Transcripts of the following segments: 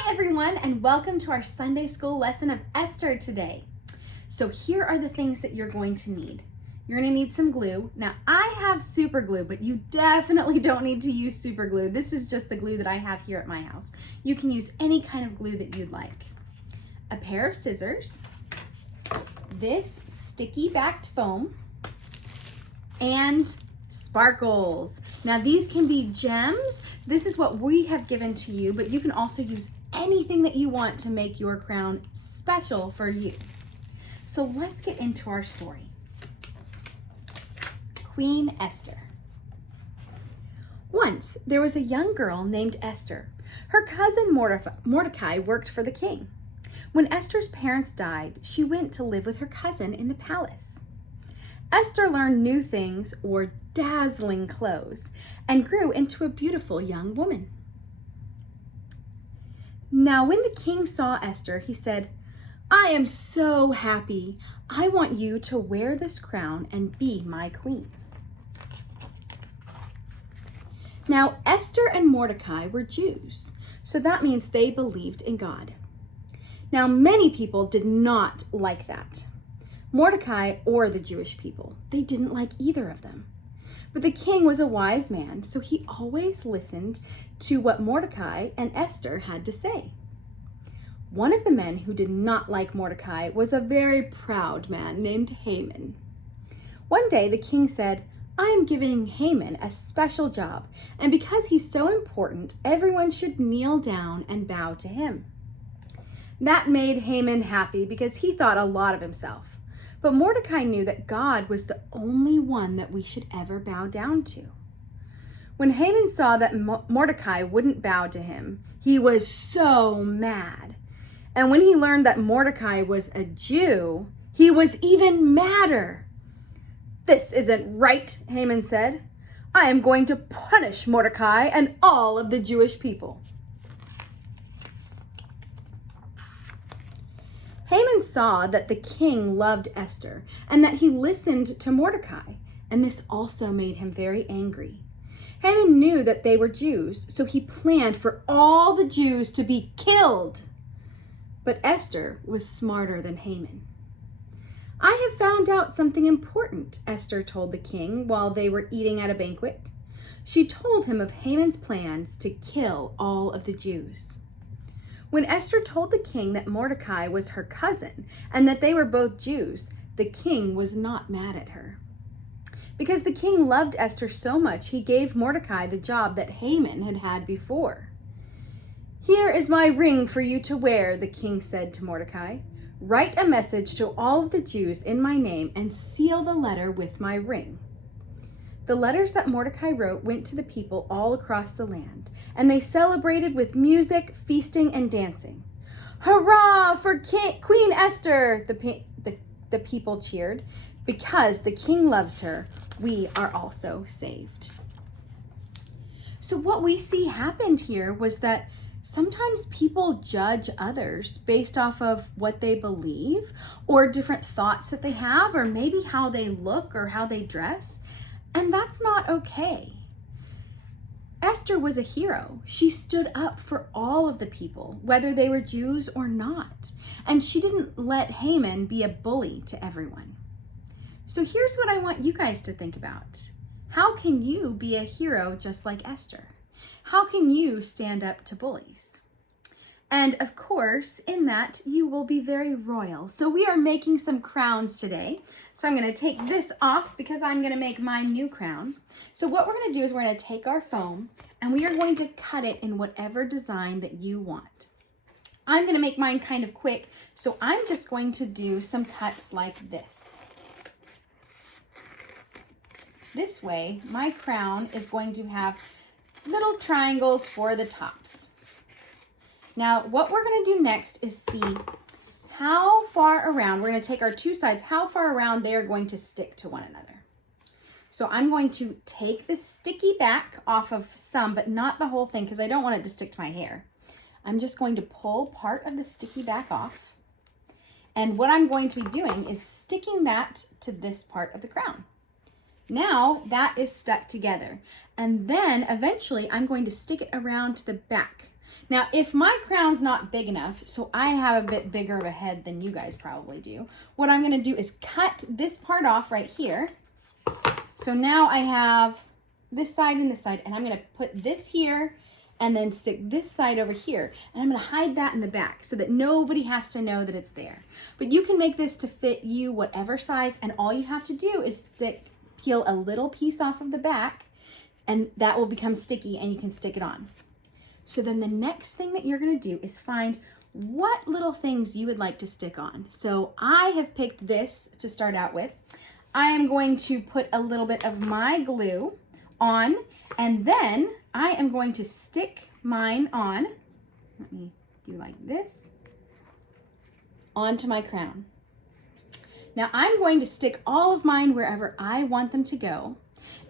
Hi everyone, and welcome to our Sunday school lesson of Esther today. So here are the things that you're going to need. You're going to need some glue. Now I have super glue, but you definitely don't need to use super glue. This is just the glue that I have here at my house. You can use any kind of glue that you'd like. A pair of scissors, this sticky backed foam, and sparkles. Now these can be gems. This is what we have given to you, but you can also use anything that you want to make your crown special for you. So let's get into our story. Queen Esther. Once there was a young girl named Esther. Her cousin Mordecai worked for the king. When Esther's parents died, she went to live with her cousin in the palace. Esther learned new things, wore dazzling clothes, and grew into a beautiful young woman. Now, when the king saw Esther, he said, "I am so happy. I want you to wear this crown and be my queen." Now, Esther and Mordecai were Jews, so that means they believed in God. Now, many people did not like that. Mordecai or the Jewish people. They didn't like either of them. But the king was a wise man, so he always listened to what Mordecai and Esther had to say. One of the men who did not like Mordecai was a very proud man named Haman. One day the king said, "I am giving Haman a special job, and because he's so important, everyone should kneel down and bow to him." That made Haman happy because he thought a lot of himself. But Mordecai knew that God was the only one that we should ever bow down to. When Haman saw that Mordecai wouldn't bow to him, he was so mad. And when he learned that Mordecai was a Jew, he was even madder. "This isn't right," Haman said. "I am going to punish Mordecai and all of the Jewish people." Haman saw that the king loved Esther and that he listened to Mordecai, and this also made him very angry. Haman knew that they were Jews, so he planned for all the Jews to be killed. But Esther was smarter than Haman. "I have found out something important," Esther told the king while they were eating at a banquet. She told him of Haman's plans to kill all of the Jews. When Esther told the king that Mordecai was her cousin and that they were both Jews, the king was not mad at her. Because the king loved Esther so much, he gave Mordecai the job that Haman had had before. "Here is my ring for you to wear," the king said to Mordecai. "Write a message to all of the Jews in my name and seal the letter with my ring." The letters that Mordecai wrote went to the people all across the land, and they celebrated with music, feasting, and dancing. "Hurrah for Queen Esther!" the people cheered. "Because the king loves her, we are also saved." So what we see happened here was that sometimes people judge others based off of what they believe or different thoughts that they have, or maybe how they look or how they dress. And that's not okay. Esther was a hero. She stood up for all of the people, whether they were Jews or not. And she didn't let Haman be a bully to everyone. So here's what I want you guys to think about. How can you be a hero just like Esther? How can you stand up to bullies? And of course, in that, you will be very royal. So we are making some crowns today. So I'm going to take this off because I'm going to make my new crown. So what we're going to do is we're going to take our foam and we are going to cut it in whatever design that you want. I'm going to make mine kind of quick, so I'm just going to do some cuts like this. This way, my crown is going to have little triangles for the tops. Now, what we're going to do next is see how far around, we're going to take our two sides, how far around they are going to stick to one another. So I'm going to take the sticky back off of some, but not the whole thing because I don't want it to stick to my hair. I'm just going to pull part of the sticky back off. And what I'm going to be doing is sticking that to this part of the crown. Now that is stuck together. And then eventually I'm going to stick it around to the back. Now, if my crown's not big enough, so I have a bit bigger of a head than you guys probably do, what I'm going to do is cut this part off right here. So now I have this side and this side, and I'm going to put this here and then stick this side over here. And I'm going to hide that in the back so that nobody has to know that it's there. But you can make this to fit you whatever size, and all you have to do is peel a little piece off of the back, and that will become sticky and you can stick it on. So then the next thing that you're going to do is find what little things you would like to stick on. So I have picked this to start out with. I am going to put a little bit of my glue on, and then I am going to stick mine on. Let me do like this onto my crown. Now I'm going to stick all of mine wherever I want them to go.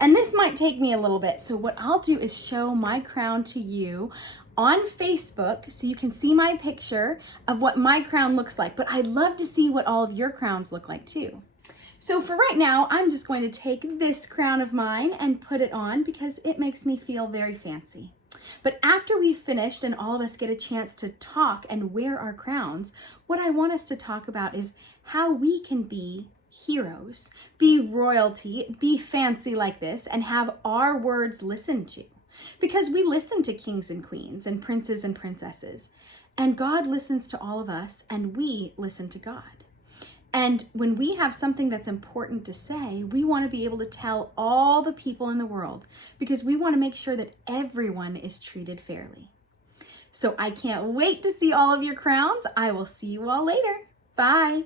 And this might take me a little bit. So what I'll do is show my crown to you on Facebook so you can see my picture of what my crown looks like. But I'd love to see what all of your crowns look like too. So for right now, I'm just going to take this crown of mine and put it on because it makes me feel very fancy. But after we've finished and all of us get a chance to talk and wear our crowns, what I want us to talk about is how we can be heroes, be royalty, be fancy like this, and have our words listened to. Because we listen to kings and queens and princes and princesses, and God listens to all of us, and we listen to God. And when we have something that's important to say, we want to be able to tell all the people in the world because we want to make sure that everyone is treated fairly. So I can't wait to see all of your crowns. I will see you all later. Bye.